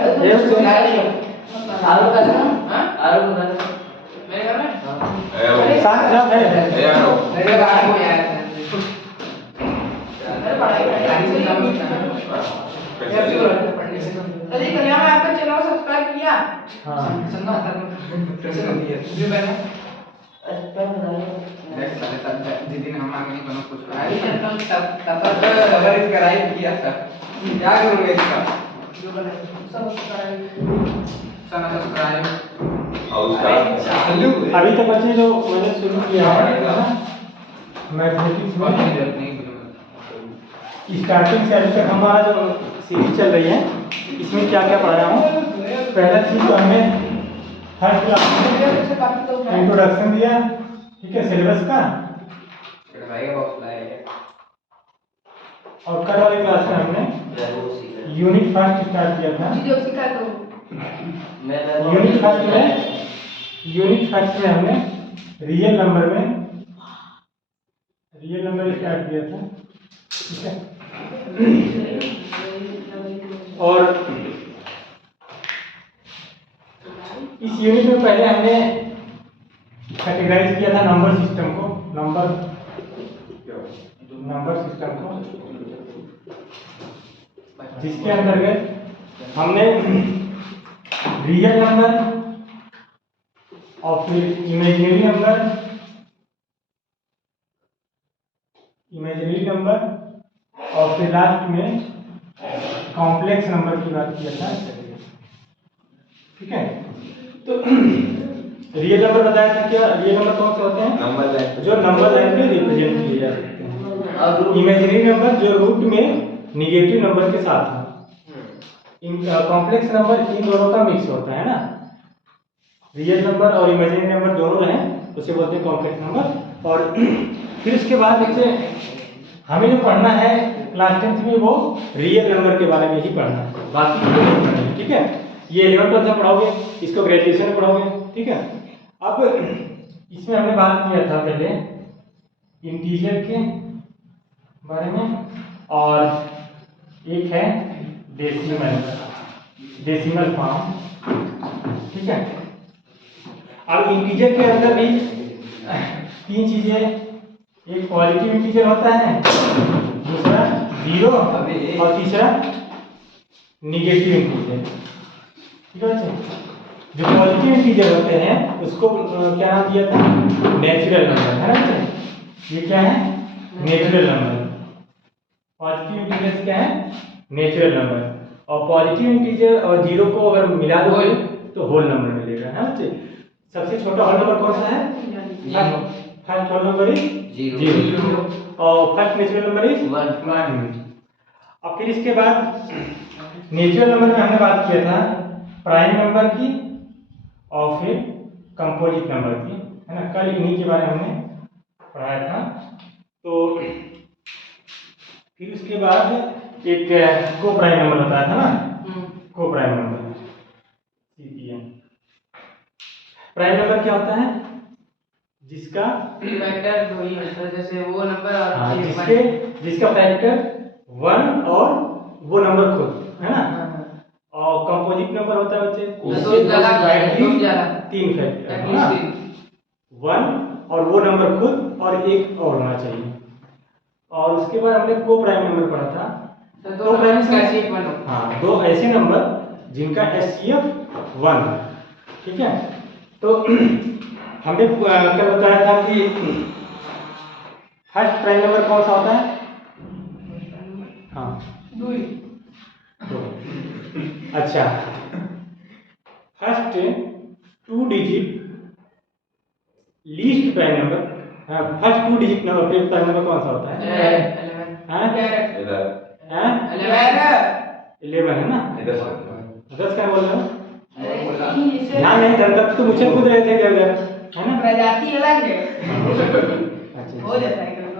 ये उसको आलू का ना? हां आलू का ना? मेरे घर में अरे साथ जब है यार मेरे बाहर को यार मेरे पढ़ाई से काम करना यार क्यों रहता पढ़ने से अरे कन्या में आपका चैनल सब्सक्राइब किया हां सुनना आता कैसे कर दिया जो मैंने पर बता देख साले तब दीदी ने हम आगे नहीं बना कुछ आई तब अगर इस कराई किया था क्या करोगे इसका जो बना सब्सक्राइब हाउस का अभी तक बच्चे जो मैंने शुरू किया है ना मैथमेटिक्स में स्टार्टिंग से अभी तक हमारा जो सीरीज चल रही है इसमें क्या क्या पढ़ाया हूँ। पहला चीज तो हमने फर्स्ट क्लास में इंट्रोडक्शन दिया, ठीक है, सिलेबस का। और कल वाली क्लास में हमने यूनिट फर्स्ट स्टार्ट किया था। यूनिट फर्स्ट में हमने रियल नंबर स्टार्ट किया था, ठीक है। और इस यूनिट में पहले हमने कैटेगराइज किया था नंबर सिस्टम को, नंबर सिस्टम को, जिसके अंतर्गत हमने रियल नंबर और फिर इमेजिनरी नंबर और फिर लास्ट में कॉम्प्लेक्स नंबर की बात किया था, ठीक है। तो रियल नंबर बताया था क्या, रियल नंबर कौन से होते हैं? नंबर लाइन जो नंबर लाइन में रिप्रेजेंट किए जा सकते हैं। इमेजिनरी नंबर जो रूट में निगेटिव नंबर के साथ है। कॉम्प्लेक्स नंबर इन दोनों का मिक्स होता है ना, रियल नंबर और इमेजिनरी नंबर दोनों रहें उसे बोलते हैं कॉम्प्लेक्स नंबर। और फिर उसके बाद जैसे हमें जो पढ़ना है क्लास 10th में वो रियल नंबर के बारे में ही पढ़ना है, बाकी नहीं पढ़ना है, ठीक है। ये 11th 12th में पढ़ोगे, इसको ग्रेजुएशन में पढ़ोगे, ठीक है। अब इसमें हमने बात किया था पहले इंटीजर के बारे में और एक है डेसिमल फॉर्म, ठीक है। अब इंटीजर के अंदर भी तीन चीजें, एक पॉजिटिव इंटीजर होता है, दूसरा जीरो और तीसरा निगेटिव इंटीजर, ठीक है। जो पॉजिटिव इंटीजर होते हैं उसको क्या नाम दिया था? नेचुरल नंबर, है ना। ये क्या है? Natural number. पॉजिटिव इंटीजर क्या है? Natural number. और पॉजिटिव इंटीजर और जीरो को अगर मिला दोगे तो होल नंबर मिलेगा, है ना। सबसे छोटा होल नंबर कौन सा है? First whole number is zero और फर्स्ट नेचुरल नंबर इज 1। अब फिर इसके बाद नेचुरल नंबर में हमने बात किया था प्राइम नंबर की और फिर कंपोजिट नंबर की, है ना। कल इन्हीं के बारे में हमने पढ़ाया था। तो फिर उसके बाद एक को प्राइम नंबर बताया था ना, को prime number CPN। Prime number क्या होता है? जिसका फैक्टर दो ही होता है, जैसे वो नंबर और जिसका फैक्टर 1 और वो नंबर खुद, है ना। और कंपोजिट नंबर होता है बच्चे तीन फैक्टर, है ना। 1 और वो नंबर खुद और एक और होना चाहिए। और उसके बाद हमने को प्राइम नंबर पढ़ा था। तो प्राइम का HCF 1 हो। हाँ, दो ऐसे नंबर जिनका HCF 1, ठीक है। तो हमने क्या बताया था कि फर्स्ट प्राइम नंबर कौन सा होता है? हाँ, दो। अच्छा, first 2 digit least prime number, first 2 digit number prime number कौन सा होता है? 11 है ना। 10 क्या बोल रहे हो? ध्यान नहीं तब तो मुझे खुद रहे थे इधर, है ना। प्रजाति अलग है। अच्छा हो जाता है कभी।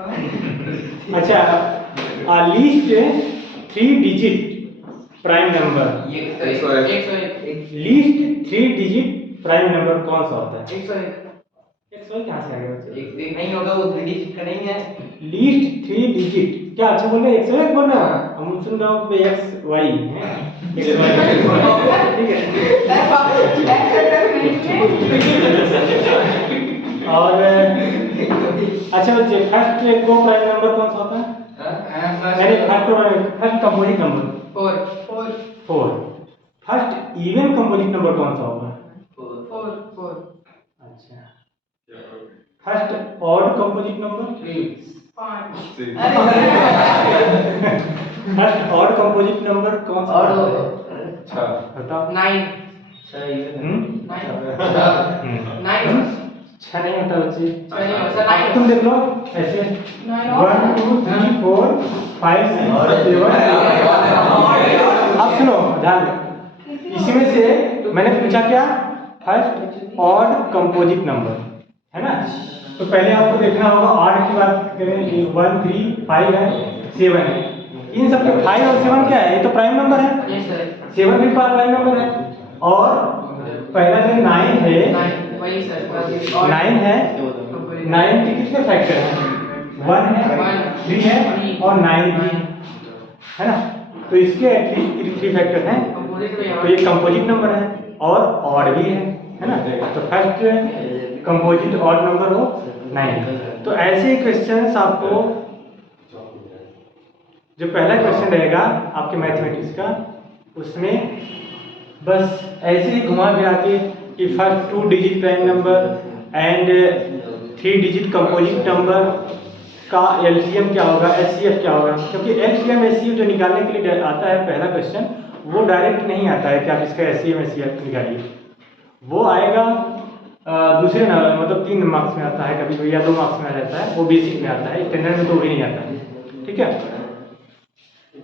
अच्छा, least 3 digit prime number, least 3 digit prime number कौन सा होता है? 101 कहाँ से आ गया? एक नहीं होगा, वो 3 डिजिट का नहीं है। लीस्ट 3 डिजिट क्या? अच्छा बोल रहे 101 बोल रहे हो? हम सुन रहे हो कि x y है, x y और अच्छा बच्चे, फर्स्ट को प्राइम नंबर कौन सा होता है? यानी first composite number 4। First even composite number कौन सा होगा? 4 अच्छा, first odd composite number? 5 first odd composite number कौन सा? और अच्छा बताओ। 9 सही है। 9 छह नहीं होता बच्चे। नहीं होता, 9 तुम देख लो ऐसे 1 2 3 4 5 6 7। अब सुनो ध्यान दो, इसमें से मैंने पूछा क्या? फर्स्ट ऑड कंपोजिट नंबर, है ना? तो पहले आपको देखना होगा ऑड की बात करें, 1 3 5 है, 7 है। इन सब के 5 और 7 क्या है? ये तो प्राइम नंबर है। 7 भी प्राइम नंबर है। और पहला जो 9 है, 9 है, 9 के कितने फैक्टर हैं? 1 है, 3 है और 9 भी है ना? तो इसके एटलीस्ट 3 फैक्टर हैं, तो ये कंपोजिट नंबर है और ऑड भी है ना? तो फर्स्ट कंपोजिट ऑड नंबर हो 9। तो ऐसे क्वेश्चंस आपको, जो पहला क्वेश्चन रहेगा आपके मैथमेटिक्स का, उसमें बस ऐसे ही घुमा फिरा के कि first 2 digit prime number and 3 digit composite number का एलसीएम क्या होगा, एचसीएफ क्या होगा। क्योंकि एलसीएम एचसीएफ जो निकालने के लिए आता है पहला क्वेश्चन, वो डायरेक्ट नहीं आता है कि आप इसका एलसीएम एचसीएफ निकालिए। वो आएगा दूसरे नंबर, मतलब 3 मार्क्स में आता है कभी कभी, या 2 मार्क्स में आ जाता है, वो बेसिक में आता है, स्टैंडर्ड में तो वो भी नहीं आता है। ठीक है,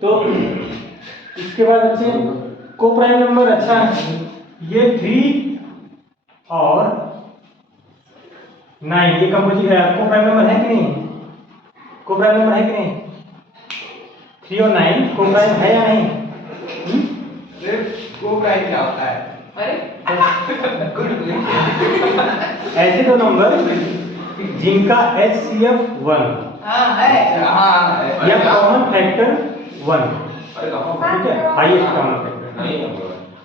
तो इसके बाद बच्चे को प्राइम नंबर। अच्छा, ये 3 और 9 ये कंपोजिट को प्राइम नंबर है कि नहीं? को प्राइम नंबर है कि नहीं? 3 और 9 को प्राइम है या नहीं? को प्राइम क्या होता है? अरे ऐसे दो नंबर जिनका HCF 1 या कॉमन फैक्टर 1, ठीक है, हाईएस्ट कॉमन फैक्टर।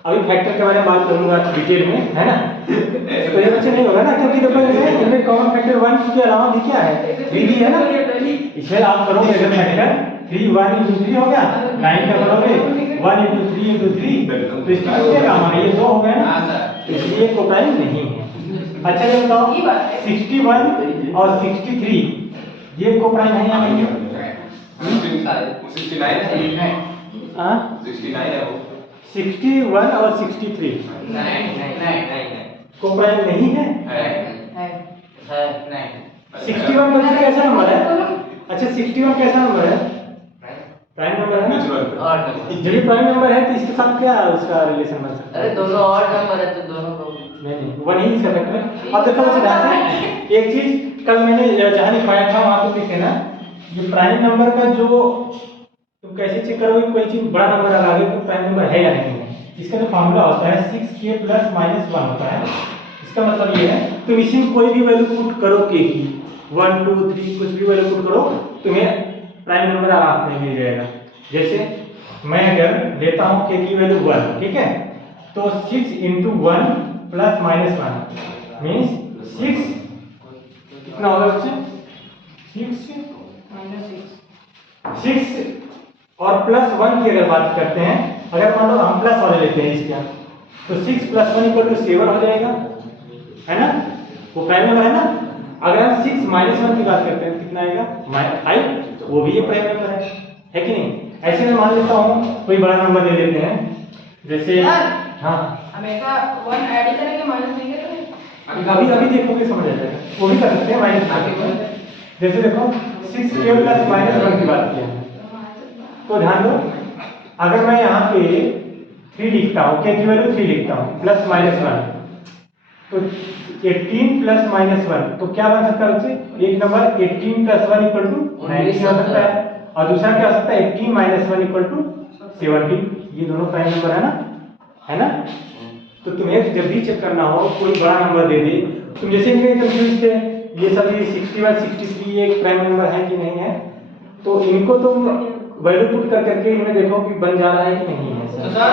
अभी फैक्टर के बारे में बात करूंगा डिटेल में, है ना? तो ये बच्चे नहीं होगा ना, क्योंकि देखो इनमें कॉमन फैक्टर 1 के अलावा भी क्या है? 3 भी है ना? इसमें आप करोगे अगर फैक्टर 3 1 × 3 हो गया, 9 का करोगे 1 × 3 × 3, तो इसका क्या हमारा ये 2 हो गया ना, इसलिए को प्राइम नहीं है। अच्छा ये बताओ 61 और 63 ये को प्राइम है या नहीं है? 69 है। हाँ, 69 है वो। 61 और 63 को प्राइम नहीं है। 61 बच्चे कैसा नंबर है? अच्छा 61 कैसा नंबर है? प्राइम नंबर है ना? जब ये प्राइम नंबर है तो इसके साथ क्या उसका रिलेशन बन सकता है? अरे दोनों ऑड नंबर है तो दोनों को नहीं, वन ही इसका फैक्टर है। अब देखो बच्चे ध्यान से, एक चीज कल मैंने जहाँ लिखवाया था वहाँ पे लिखे ना, ये प्राइम नंबर का जो तुम कैसे चेक करोगे कोई चीज बड़ा नंबर आ गया तो प्राइम नंबर है या नहीं है। इसका जो फार्मूला होता है 6k + -1 होता है। इसका मतलब ये है तुम इसमें कोई भी वैल्यू पुट करो के ही 1 2 3 कुछ भी वैल्यू पुट करो, तुम्हें प्राइम नंबर आराम से मिल जाएगा। जैसे मैं अगर लेता हूँ k की वैल्यू 1, ठीक है, तो 6 × 1 + -1 मीन्स 6 कितना होगा बच्चे? 6 और +1 की अगर बात करते हैं, अगर मान लो हम प्लस वाले लेते हैं इसके, तो 6 + 1 = 7 हो जाएगा, है ना? वो प्राइम नंबर है ना। अगर हम 6 - 1 की बात करते हैं कितना आएगा? 5, वो भी ये प्राइम नंबर है कि नहीं? ऐसे में मान लेता हूँ कोई बड़ा नंबर ले लेते हैं, जैसे हाँ हमेशा 1 ऐड करेंगे माइनस नहीं करेंगे। अभी देखोगे समझ आ जाएगा, वो भी कर सकते हैं माइनस। जैसे देखो 6k + -1 की बात की है, तो ध्यान दो अगर मैं यहाँ पे 3 लिखता हूँ, k की वैल्यू 3 लिखता हूँ +-1, तो 18 + -1 तो क्या बन सकता है बच्चे? एक नंबर 18 + 1 = 19 हो सकता है, और दूसरा क्या हो सकता है 18 - 1 = 17। ये दोनों प्राइम नंबर है ना? तो तुम्हें जब भी चेक करना हो कोई बड़ा नंबर दे दे, तुम जैसे इनमें कंफ्यूज थे ये सब 61 63 एक प्राइम नंबर है कि नहीं है, तो इनको तुम वैल्यू पुट कर करके इनमें देखो कि बन जा रहा है कि नहीं है। तो सर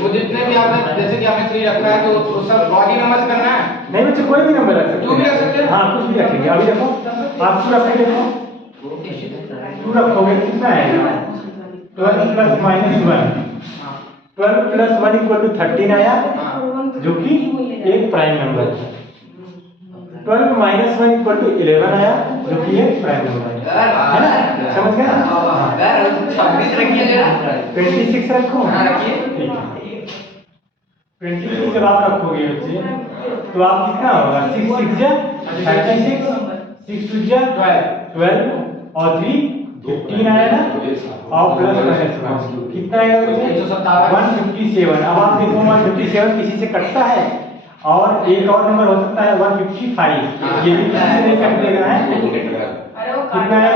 वो जितने भी आपने जैसे कि आपने 3 रखा है तो वो सब बॉडी नंबर से करना है? नहीं बच्चे कोई भी नंबर रख सकते टू भी रख सकते हैं? हाँ कुछ भी रखेंगे। अभी देखो आप टू रख देखो, टू रखोगे कितना आएगा 12 plus minus 1, 12 plus 1 equal to 13 आया, जो कि एक प्राइम नंबर है। 12 माइनस 1 इक्वल टू 11 आया, जो कि एक प्राइम नंबर है ना, समझ गए? सर 26 रखिए जरा। 26 रखो। हाँ रखिए। ठीक है। 26 जब आप रखोगे बच्चे तो आप कितना होगा 6 6 जा 36, 6 2 जा 12 और 3 15 आएगा और प्लस माइनस 1 कितना आएगा बच्चे 157। अब आप देखो 157 किसी से कटता है और एक और नंबर हो सकता है 155, ये भी किसी से नहीं कट देगा है। कितना है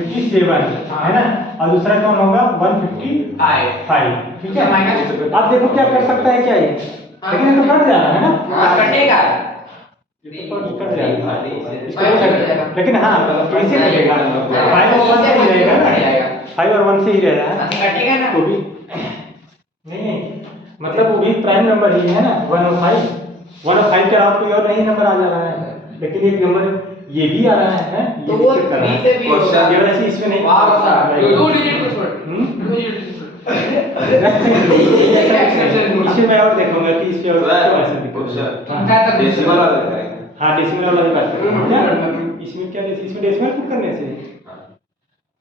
157 है ना, और दूसरा कौन होगा 155, ठीक है। आप देखो क्या कर सकता है क्या ये, लेकिन ये तो कट जाएगा है ना, कटेगा ये तो कट जाएगा इसको नहीं कटेगा। लेकिन हाँ कैसे कटेगा 5 और 1 से ही रहेगा ना, 5 और 1 से ही रहेगा कटेगा ना वो भी नहीं, मतलब वो भी प्राइम नंबर ही है ना 1 और 5, 1 और 5 के अलावा कोई और नहीं नंबर आ जा रहा है, लेकिन एक नंबर ये भी आ रहा है तो वो 3 से भी ये वैसे इसमें नहीं दो डिजिट को छोड़ 2 डिजिट इसमें मैं और देखूंगा कि इसके और क्यों ऐसा दिक्कत है। डेसिमल वाला लगाएंगे। हाँ डेसिमल वाला भी बात करेंगे क्या, इसमें क्या इसमें डेसिमल पुट करने से,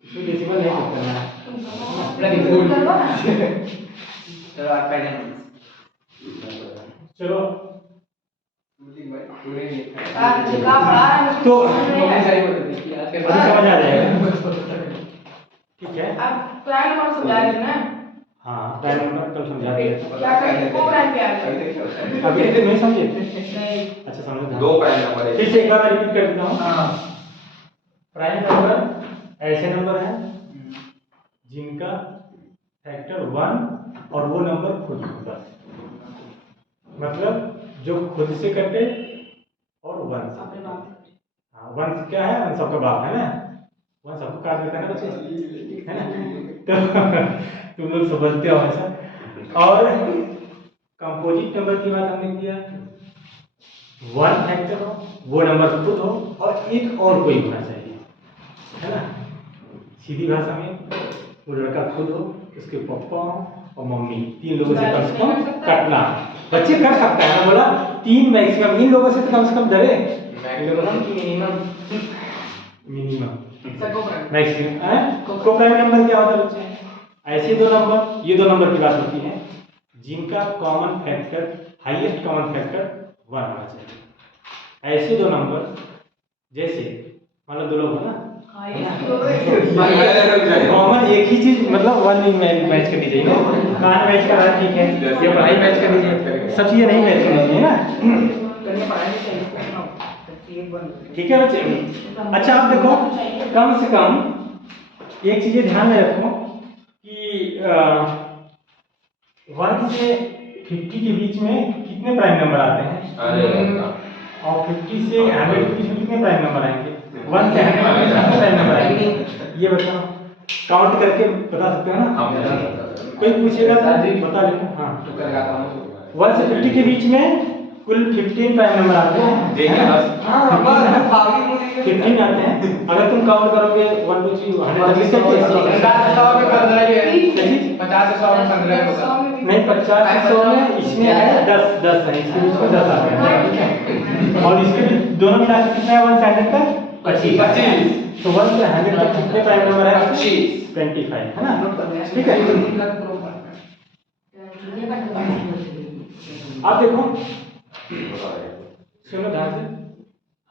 इसमें डेसिमल नहीं पुट करना है। चलो आप पहले चलो तो अभी समझ आ जाएगा, ठीक है। अब प्राइम नंबर समझा रही ना, हाँ प्राइम नंबर कल समझा दिया, क्या करें को प्राइम पे आ गया अभी इतने नहीं समझे? नहीं अच्छा समझ दो प्राइम नंबर है। फिर से एक बार मैं रिपीट कर देता हूँ। हां प्राइम नंबर ऐसे नंबर हैं जिनका फैक्टर 1 और वो नंबर खुद होगा, मतलब जो खुद से कटे और 1 से। हाँ 1 क्या है 1 सबका बाप है ना, 1 सबको काट देता है ना बच्चे, है ना, तो तुम लोग समझते हो ऐसा। और कंपोजिट नंबर की बात हमने किया, 1 फैक्टर हो, वो नंबर खुद हो और एक और कोई होना चाहिए, है ना। सीधी भाषा में वो लड़का खुद हो, उसके पापा और मम्मी, 3 लोगों से कम से कम कटना। बच्चे कर सकता है ना, बोला 3 मैक्सिमम, इन लोगों से तो कम से कम डरे, मैक्सिमम की मिनिमम मैक्सिमम मैक्सिमम। को प्राइम नंबर क्या होता है बच्चे, ऐसे दो नंबर, ये 2 नंबर की बात होती है जिनका common factor highest common factor 1 होना चाहिए। ऐसे 2 नंबर जैसे मान लो 2 लोग हो ना, कॉमन एक ही चीज मतलब 1 मैच करनी चाहिए ना, कान मैच कर रहा है ठीक है, ये पढ़ाई मैच करनी चाहिए, सब चीजें नहीं मैच करनी चाहिए ना, ठीक है बच्चे। अच्छा आप देखो कम से कम एक चीज ध्यान में रखो कि 1 से 50 के बीच में कितने प्राइम नंबर आते हैं, और 50 से 100 के बीच में कितने प्राइम नंबर आएंगे, 1 से 100 के बीच में कितने प्राइम नंबर आएंगे, ये बताओ, काउंट करके बता सकते हो ना, कोई पूछेगा तो बता लेना। हाँ 1 से 50 के बीच में कुल 15 प्राइम नंबर आते हैं, हां बस 15 आते हैं। अगर तुम काउंट करोगे 1 2 3 100 तक से 50 से 100 में 15 है, 50 से 100 में 15 होगा, नहीं 50 से 100 में इसमें है 10 है, इसके बीच में 10 आते हैं, ठीक है। और इसके भी दोनों मिला के कितना है 1 से 100 तक 25, तो 1 से 100 तक कितने प्राइम नंबर है 25 है ना, ठीक है। आप देखो सुनो ध्यान से,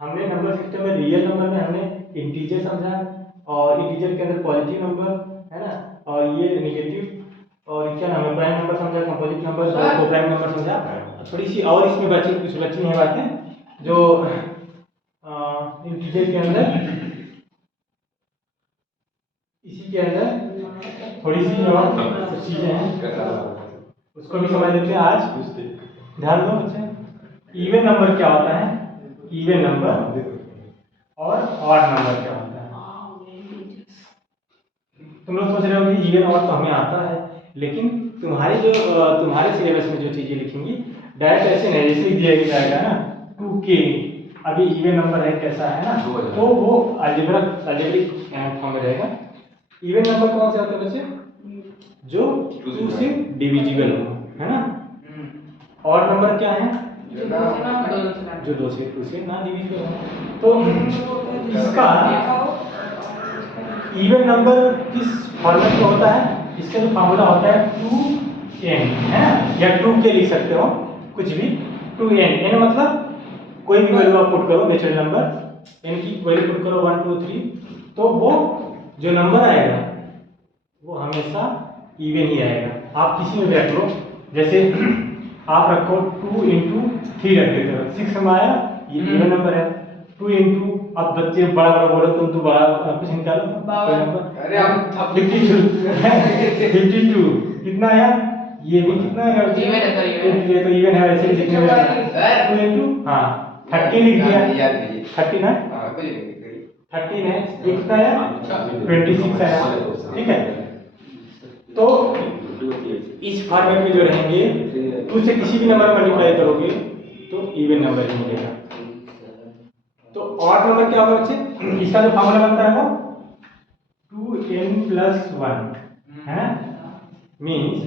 हमने नंबर सिस्टम में रियल नंबर में हमने इंटीजर समझा, और इंटीजर के अंदर पॉजिटिव नंबर है ना, और ये नेगेटिव और क्या नाम है प्राइम नंबर समझा, कंपोजिट नंबर और को प्राइम नंबर समझा। थोड़ी सी और इसमें कुछ बची नहीं बातें जो इंटीजर के अंदर, इसी के अंदर थोड़ी सी और चीजें हैं, उसको भी समझ लेते हैं आज। ध्यान दो बच्चे, इवन नंबर क्या होता है, इवन नंबर और ऑड नंबर क्या होता है। तुम लोग सोच रहे हो कि इवन और तो हमें आता है, लेकिन तुम्हारे सिलेबस में जो चीज़ें लिखेंगी डायरेक्ट ऐसे नहीं, जैसे दिया जाएगा ना 2k, अभी इवन नंबर है कैसा है ना, तो वो अलजेब्रिक फॉर्म में रहेगा। इवन नंबर कौन से होते हैं बच्चे? जो 2 से डिविजिबल हो, है ना। और नंबर क्या है? जो 2 से ना डिविजिबल हो। तो इसका इवन नंबर किस फॉर्मेट में होता है? इसका जो फार्मूला होता है 2n, है ना, या 2k लिख सकते हो, कुछ भी 2n, n मतलब कोई भी वैल्यू आप पुट करो, नेचुरल नंबर, n की वैल्यू पुट करो 1 2 3, तो वो जो नंबर आएगा वो हमेशा इवन ही आएगा। आप किसी में भी रख लो, जैसे आप रखो 2 into 3 रख देते हो, 6 में आया, ये इवन नंबर है। 2 into, अब बच्चे बड़ा बड़ा बोलो, तुम तो बड़ा कुछ निकालो कोई नंबर। अरे हम 52 कितना आया? ये भी कितना आएगा? इवन है सर, इवन। ये तो इवन है, वैसे लिखने में 2 into, हाँ 30 लिख दिया, याद कीजिए 30 ना, हाँ कुछ नहीं 13 है, ये कितना आया? 26 आया, ठीक है। तो इस फॉर्मेट में जो रहेंगे, 2 से किसी भी नंबर मल्टीप्लाई करोगे तो इवन नंबर ही मिलेगा। तो ऑड नंबर क्या होगा बच्चे? इसका जो फार्मूला बनता है वो 2n+1 है, मींस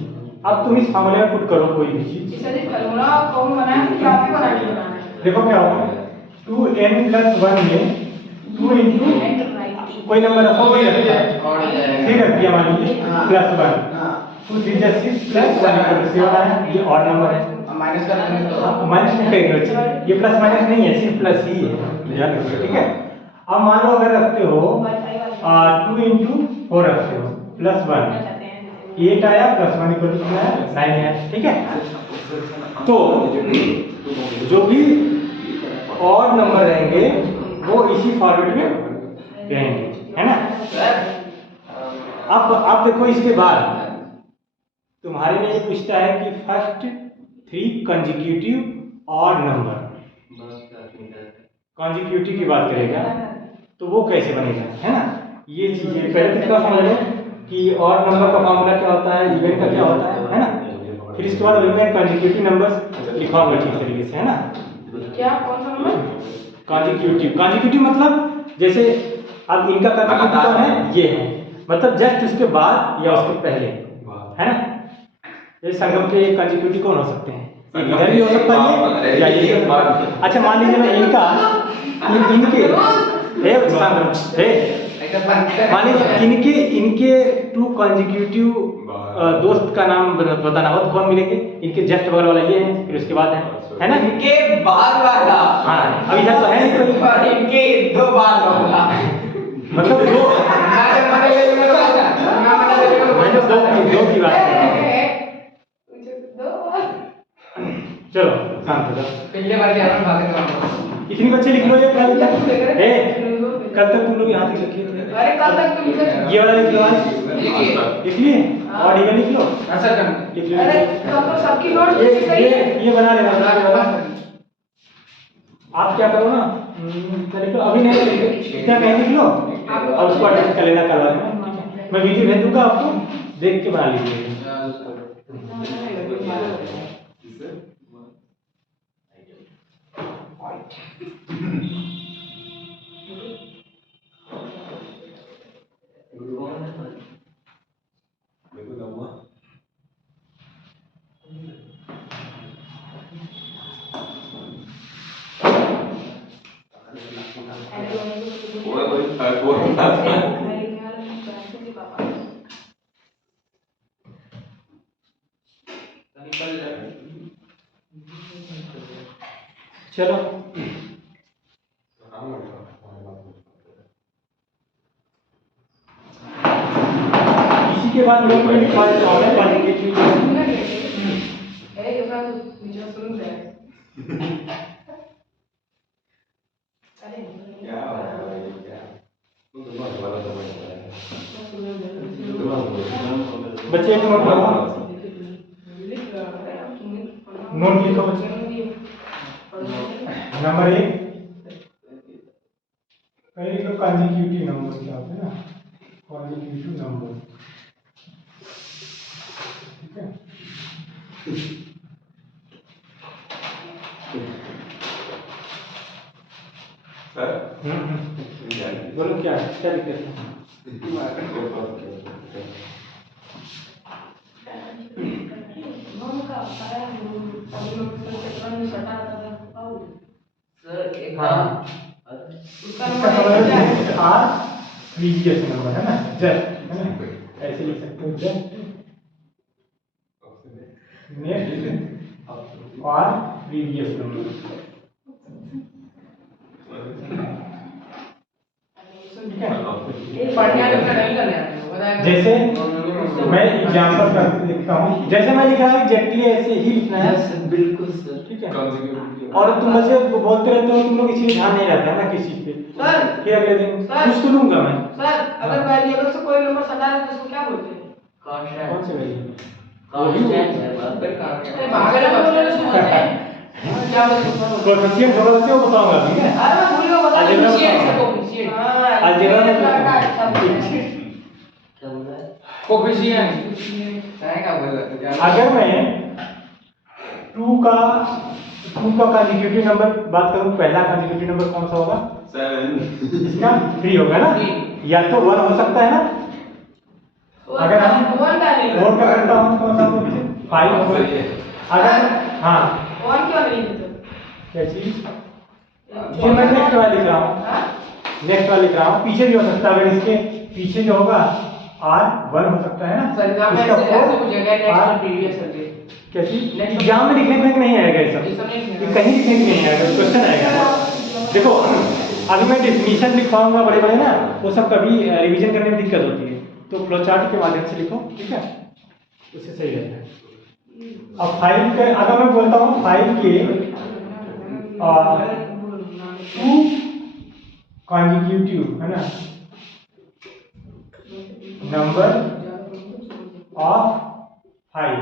अब तुम इस फार्मूले में पुट करो कोई भी चीज। इसे जी फॉर्मूला कौन बनाया कि आप ही बना के बनाना है? देखो क्या होगा, 2n+1 में 2 into कोई नंबर रखो, कोई रखा है, ठीक रख दिया मान लीजिए, +1, 2 3 6 +1 7 आया, ये ऑड नंबर है। माइनस का माइनस नहीं करेंगे बच्चे, ये प्लस माइनस नहीं है, सिर्फ प्लस ही है, ध्यान रखिए, ठीक है। अब मान लो अगर रखते हो 2 into 4 रखते हो, +1, 8 आया, +1 = कितना है? 9 आया, ठीक है। तो जो भी ऑड नंबर रहेंगे वो इसी फॉर्मेट में रहेंगे, है ना। अब देखो, इसके बाद तुम्हारे लिए पूछता है कि first 3 consecutive odd number, consecutive की बात करेगा तो वो कैसे बनेगा, है ना। ये चीजें पहले कितना समझ लो कि ऑड नंबर का फॉर्मूला क्या होता है, इवन का क्या होता है ना। फिर इसके बाद मैं कंसेक्यूटिव नंबर्स लिखवाऊंगा ठीक तरीके से, है ना। क्या कौन सा नंबर? कंसेक्यूटिव मतलब जैसे अब इनका कंसेक्यूटिव है, ये है, मतलब जस्ट उसके बाद या उसके पहले, है ना। ये संगम के कंसेक्यूटिव कौन हो सकते हैं? एक इधर भी हो सकता है या ये। अच्छा मान लीजिए मैं इनका इनके मान लीजिए इनके 2 कंसेक्यूटिव दोस्त का नाम बताना हो तो कौन मिलेंगे? इनके जस्ट बगल वाला ये है, फिर उसके बाद है ना, इनके बाद वाला। हाँ अब इधर तो है नहीं कोई, और इनके 2 बाद वाला, मतलब 2 मैंने 2 की बात कर रहा हूँ। चलो शांत हो जाओ, पिछले बार क्या हम बातें कर इतनी बच्चे लिख लो ये कल तक तुम लोग यहाँ तक लिखे थे। अरे कल तक तुम ये वाला लिख लो, आज लिख लिए, और ये लिख लो, ऐसा कर लिख लो। अरे कल तो सबकी नोट ये बना लेना। आप क्या करो ना, लिख लो, अभी नहीं इतना नहीं लिख लो, और उसको अटेस्ट कर लेना, करवा देना, ठीक है। मैं वीडियो भेज दूंगा आपको, देख के बना लीजिए। चलो इसी के बाद लोग में लिखा है ऑनलाइन वाले के चीज बच्चे एक नोट लगाओ, नोट लिखो बच्चे। नंबर 1 पहले तो कंसेक्यूटिव नंबर क्या होता है ना, कॉन्जिक्यूटिव नंबर, ठीक है। सर बोलो क्या दिक्कत है? सर एक हाँ। उसका इसका नंबर मतलब क्या है? नेक्स्ट आर प्रीवियस नंबर है ना, जस्ट है ना, ऐसे लिख सकते हो just next our previous number, ठीक है। पढ़ने वाले का नहीं करने आते हो, बताया जैसे मैं एग्जाम्पल कर लिखता हूँ, जैसे मैं लिखा हूँ एग्जैक्टली ऐसे ही लिखना है, सर बिल्कुल सर। ठीक है। कॉन्जिक्यूटिव और तुम मुझे बोलते रहते हो, तुम लोग इसीलिए ध्यान नहीं रहता है ना किस चीज पे। सर फिर अगले दिन सर। कुछ तो लूंगा मैं। सर अगर वेरिएबल से कोई नंबर सटा है तो उसको क्या बोलते हैं? कौन कांस्टेंट से वेरिएबल? कांस्टेंट है बात। फिर कहाँ गया? अरे भागले बोलने से बोलते हैं क्या बोलते हैं? कोएफिशिएंट होगा बच्चे, वो बताऊंगा, ठीक है। अरे मैं भूल गया, बता अलजेब्रा दो। बताओ। से कोफिशिएंट। हां अलजेब्रा में लड़का अच्छा बोलता है। क्या बोल रहा है? कोफिशिएंट क्या बोल रहा था क्या? अगर मैं 2 का कंसेक्यूटिव नंबर बात करूं, पहला कंसेक्यूटिव नंबर कौन सा होगा? 7 इसका 3 होगा ना, या तो 1 हो सकता है ना। अगर हम वन का नहीं और क्या करता हूं, कौन सा होगा? 5 होगा। सही है। अगर हाँ वन क्यों नहीं देते? क्या चीज, ये मैं नेक्स्ट वाला लिख रहा हूँ, हां नेक्स्ट वाला लिख रहा हूँ, पीछे भी हो सकता है। अगर इसके पीछे जो होगा R 1 हो सकता है ना, सर एग्जाम में इसका ऐसे four, ऐसे पूछेगा R नेक्स्ट प्रीवियस सर्वे। क्या चीज, एग्जाम में लिखने में नहीं आएगा ये सब, ये सब नहीं लिखना। ये कहीं लिखने में नहीं आएगा, क्वेश्चन आएगा। देखो अभी मैं डेफिनेशन लिखवाऊंगा बड़े बड़े ना, वो सब कभी रिवीजन करने में दिक्कत होती है, तो फ्लो चार्ट के माध्यम से लिखो, ठीक है, उससे सही रहता है। अब 5 के अगर मैं बोलता हूँ 5 के 2 कॉन्जिक्यूटिव है ना नंबर ऑफ 5,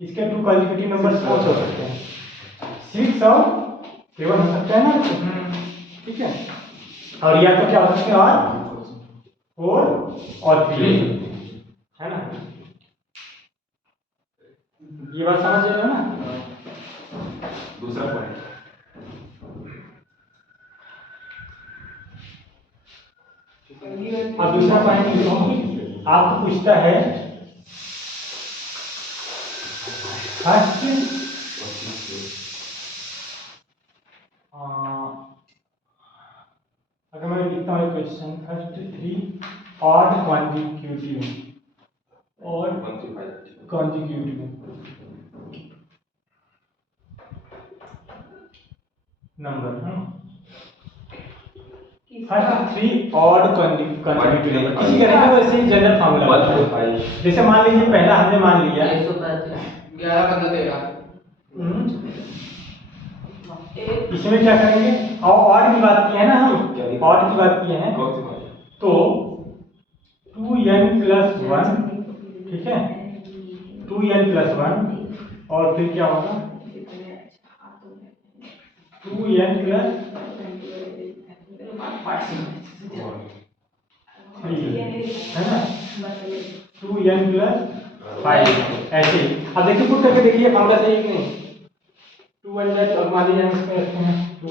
इसके 2 कॉन्जिक्यूटिव नंबर कौन से हो सकते हैं? 6 और 7 हो सकते हैं ना, ठीक है। और या तो क्या हो सकते हैं, और 4 और 3 है ना। ये बात समझ रहे हो ना। दूसरा पॉइंट अब दूसरा पॉइंट लिखो, आपको पूछता है फर्स्ट अगर मैं लिखता हूँ क्वेश्चन, फर्स्ट 3 ऑड कॉन्जिक्यूटिव और 1 to 5 consecutive number, first 3 odd consecutive number किसी करेंगे तो ऐसे ही जनरल फार्मूला 1 to 5 जैसे मान लीजिए पहला हमने मान लिया 135 11 15 13 इसमें क्या करेंगे, और ऑड की बात की है ना हम, ऑड की बात की है, कौन सी बात? तो 2n + 1, ठीक है, 2n + 1 और फिर क्या होगा 2n + 3 है ना, 2n + 5 ऐसे। अब देखिए पुट करके देखिए फार्मूला सही है कि नहीं। 2n अब मान लीजिए हम इसमें रखते हैं 2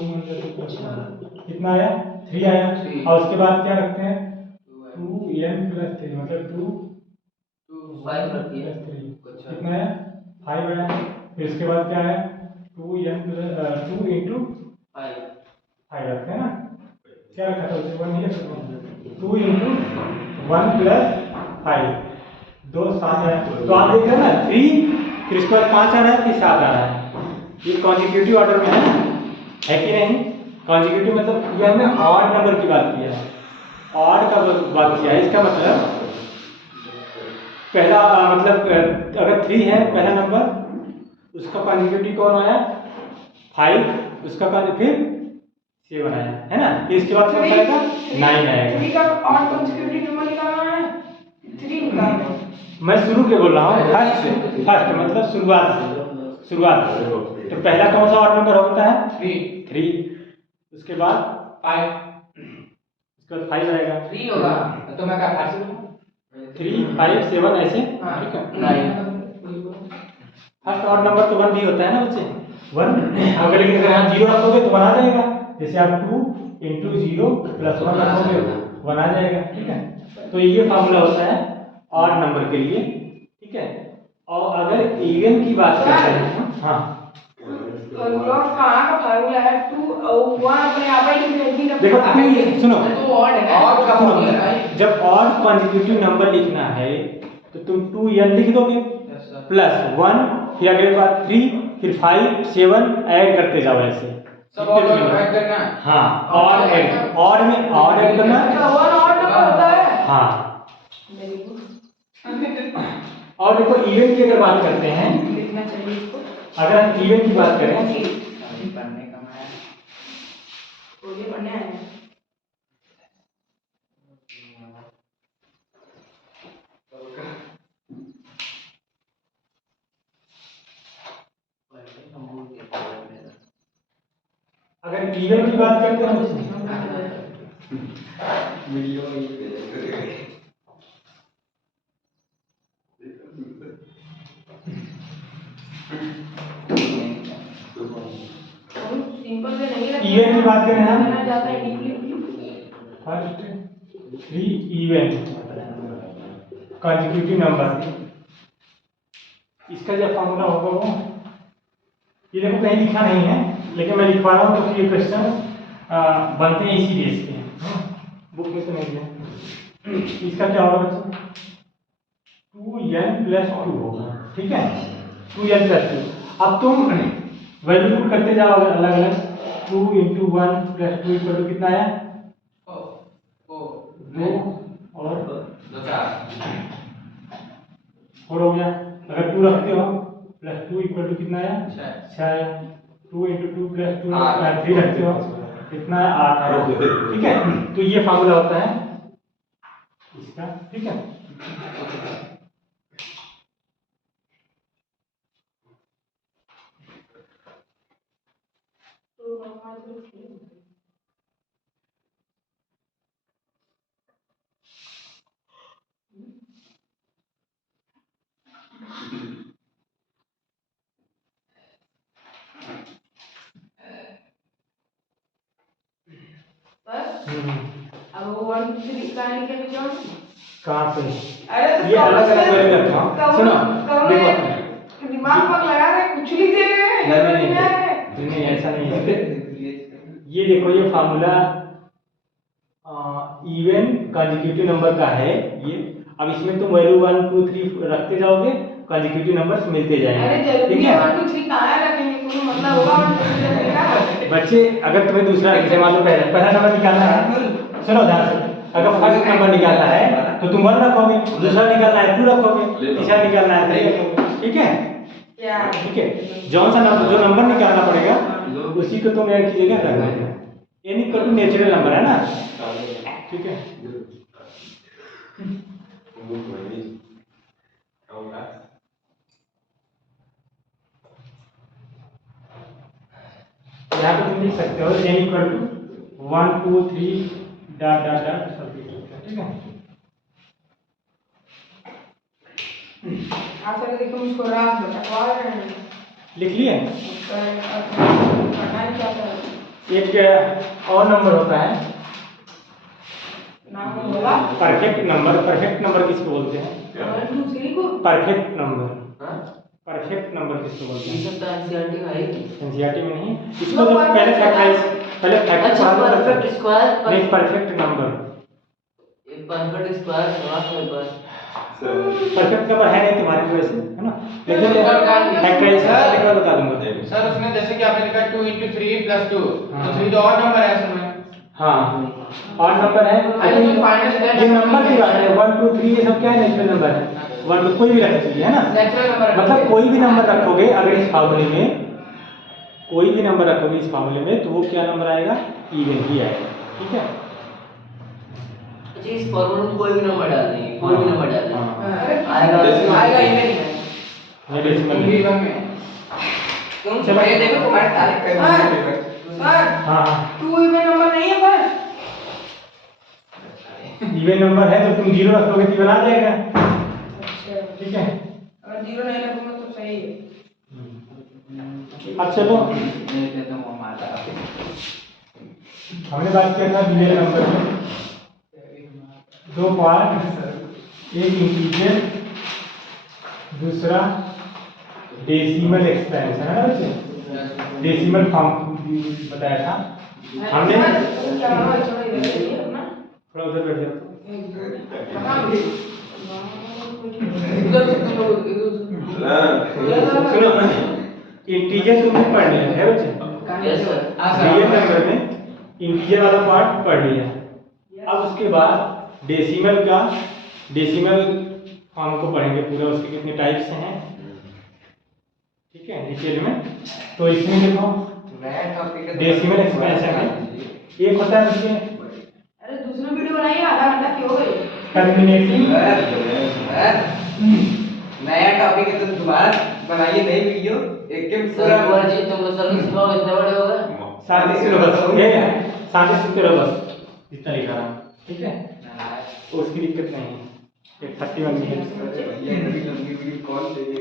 कितना आया, 3 आया, और उसके बाद क्या रखते हैं 2n + 3 मतलब 2 5 रखिए। 3 कितना आया 5 आया। फिर उसके बाद क्या आया 2n + 2 × 5 5 रखते हैं ना, क्या रखा था उसे 1 नहीं रखा, 2 × 1 + 5 2 7 आया। तो आप देख रहे हो ना 3 फिर उसके बाद 5 आ रहा है फिर 7 आ रहा है, ये कॉन्जिक्यूटिव ऑर्डर में है ना, है कि नहीं। कॉन्जिक्यूटिव मतलब ये हमने ऑड नंबर की बात की है, ऑड का बात किया है। इसका मतलब पहला मतलब अगर 3 है पहला नंबर, उसका कॉन्जिक्यूटिव कौन आया 5, उसका फिर 7 आया है ना, फिर इसके बाद कौन सा आएगा 9 आएगा। 3 का ऑड कॉन्जिक्यूटिव नंबर निकालना है, 3 निकालना है। मैं शुरू के बोल रहा हूँ, फर्स्ट मतलब शुरुआत से। तो पहला कौन सा ऑड नंबर होता है 3, उसके बाद 5 उसके बाद 5 आएगा। 3 होगा। तो मैं क्या 5 से 3 5 7 ऐसे, हाँ। ठीक है। 9 फर्स्ट ऑड नंबर तो 1 भी होता है ना बच्चे, 1। अगर लेकिन अगर आप 0 रखोगे तो 1 आ जाएगा, जैसे आप 2 × 0 + 1 रखोगे 1 आ जाएगा, ठीक है। तो ये फार्मूला होता है ऑड नंबर के लिए, ठीक है। और अगर इवन की बात करते हैं, हाँ लॉग कहाँ का फार्मूला है 2 और 1 अपने आप ही लिख देंगे। देखो 2 सुनो, तो ऑड है ना, ऑड का फॉर्मूला है। जब ऑड कॉन्जिक्यूटिव नंबर लिखना है तो तुम 2n लिख दोगे +1, फिर अगले बार 3, फिर 5 7 ऐड करते जाओ ऐसे, सब ऑड ऐड करना है। हाँ ऑड ऐड, ऑड में ऑड ऐड करना है। अच्छा 1 ऑड नंबर होता है। हाँ, वेरी गुड। और देखो इवन की अगर बात करते हैं, लिखना चाहिए इसको। अगर हम इवन की बात करें, पढ़ने का मैं तो ये पढ़ने आए हैं। अगर इवन की बात करते हैं वीडियो में ये भेजेंगे। हम सिंपल से नहीं रखते। इवन की बात करें हम, करना चाहते हैं deeply. First 3 even consecutive number, इसका जो फार्मूला होगा वो, ये देखो कहीं लिखा नहीं है लेकिन मैं लिखवा रहा हूँ तो ये क्वेश्चन बनते हैं इसी बेस पे, बुक में तो नहीं है। इसका क्या होगा बच्चों, 2n + 2 होगा, ठीक है। 2n + 2, अब तुम वैल्यू पुट करते जाओ अलग अलग। 2 × 1 + 2 = कितना आया, 2 और 4 हो गया। अगर 2 रखते हो +2 = कितना आया, 6 आया। 2 × 2 + 2 3 रखते हो कितना है, 8 आया, ठीक है। तो ये फार्मूला होता है इसका, ठीक है। अब वो 1 2 3 कहाँ लिखे थे जॉन? कहाँ पे, अरे तो ये अलग अलग वैल्यू रखा हूँ, सुनो देखो, दिमाग पर लगा रहे कुछ लिख दे रहे हैं। नहीं ऐसा नहीं है। ये देखो ये फार्मूला इवन कॉन्जिक्यूटिव नंबर का है ये। अब इसमें तुम वैल्यू 1 2 3 रखते जाओगे, कॉन्जिक्यूटिव नंबर्स मिलते अरे जाएंगे, जरूरी ठीक है है। 1 2 3 कहाँ रखेंगे, कोई मतलब होगा 1 2 3 रखने का? बच्चे अगर तुम्हें दूसरा, जैसे मान लो पहला नंबर निकालना है, सुनो ध्यान से, अगर फर्स्ट नंबर निकालना है तो तुम 1 रखोगे, दूसरा निकालना है 2 रखोगे, तीसरा निकालना है 3 रखोगे, ठीक है। क्या ठीक है, जौन सा नंबर जो नंबर निकालना पड़ेगा उसी को तुम ऐड कीजिएगा रखना है। n = नेचुरल नंबर है ना, ठीक है। यहाँ पे तुम लिख सकते हो n = 1 2 3 ... सब लिख सकते हो, ठीक है। आप सर देखो मुझको रास बटवा रहे हैं। लिख लिए। पढ़ना ही चाहता है। एक और नंबर होता है नाम होगा परफेक्ट नंबर। परफेक्ट नंबर किसको बोलते हैं, 1 2 3 को। परफेक्ट नंबर, हाँ परफेक्ट नंबर किसको बोलते ये हैं। सब तो एनसीईआरटी में है ही। एनसीईआरटी में नहीं, इसको जब पहले फैक्टराइज, पहले अच्छा परफेक्ट स्क्वायर, नहीं परफेक्ट नंबर, परफेक्ट स्क्वायर सवाल है बस। परफेक्ट नंबर है नहीं तुम्हारे पास वैसे, है ना, लेकिन फैक्टराइजेशन करके बता दूंगा। सर उसमें जैसे कि आपने लिखा 2 × 3 + 2, हाँ। तो 3 तो और नंबर है असल में। हाँ और नंबर है, अरे तो फाइनल ये नंबर की बात है। 1 2 3 ये सब क्या है, नेचुरल नंबर है। 1 2 कोई भी रख सकते है ना, नेचुरल नंबर मतलब कोई भी नंबर रखोगे अगर इस फार्मूले में, कोई भी नंबर रखोगे इस फार्मूले में तो वो क्या नंबर आएगा, इवन ही आएगा, ठीक है। अच्छा इस फॉर्मूले में कोई भी नंबर डाल देंगे, कोई भी नंबर डाल देंगे, अरे आएगा आएगा इवन ही है। ये डेसिमल इवन में तुम ये देखो तुम्हारे सारे सर हाँ 2 इवन नंबर नहीं है पर इवन नंबर है तो तुम 0 रख लोगे तो इवन आ जाएगा। अच्छा ठीक है। अगर 0 नहीं लगूंगा तो सही है। अब चलो ये तो वो हमारा हमने बात किया था रियल नंबर में 2 पार्ट, एक इंटीजर, दूसरा डेसिमल एक्सपेंशन है ना बच्चे, डेसिमल फॉर्म बताया था हमने। क्या नाम है छोड़ इधर ये अपना थोड़ा उधर बैठ जाओ। कहां भी इधर सुनो इंटीजर तुमने पढ़ लिया है बच्चे, यस सर। रियल नंबर में इंटीजर वाला पार्ट पढ़ लिया। अब उसके बाद डेसिमल फॉर्म को पढ़ेंगे पूरा, उसके कितने टाइप्स हैं, ठीक है, डिटेल में। तो इसमें देखो नया टॉपिक है डेसिमल एक्सपेंशन में एक होता है उसके अरे दूसरा वीडियो बनाइए, आधा घंटा क्यों हो गई? टर्मिनेटिंग। नया टॉपिक है तो दोबारा बनाइए नई वीडियो एक के सर कुमार जी तुम सर को सिखाओ, इतने बड़े हो गए। शांति से लो बस, ये शांति से करो बस, जितना लिखा रहा, ठीक है, तो उसकी दिक्कत नहीं है। 31 मिनट ये लंबी वीडियो कौन देगा?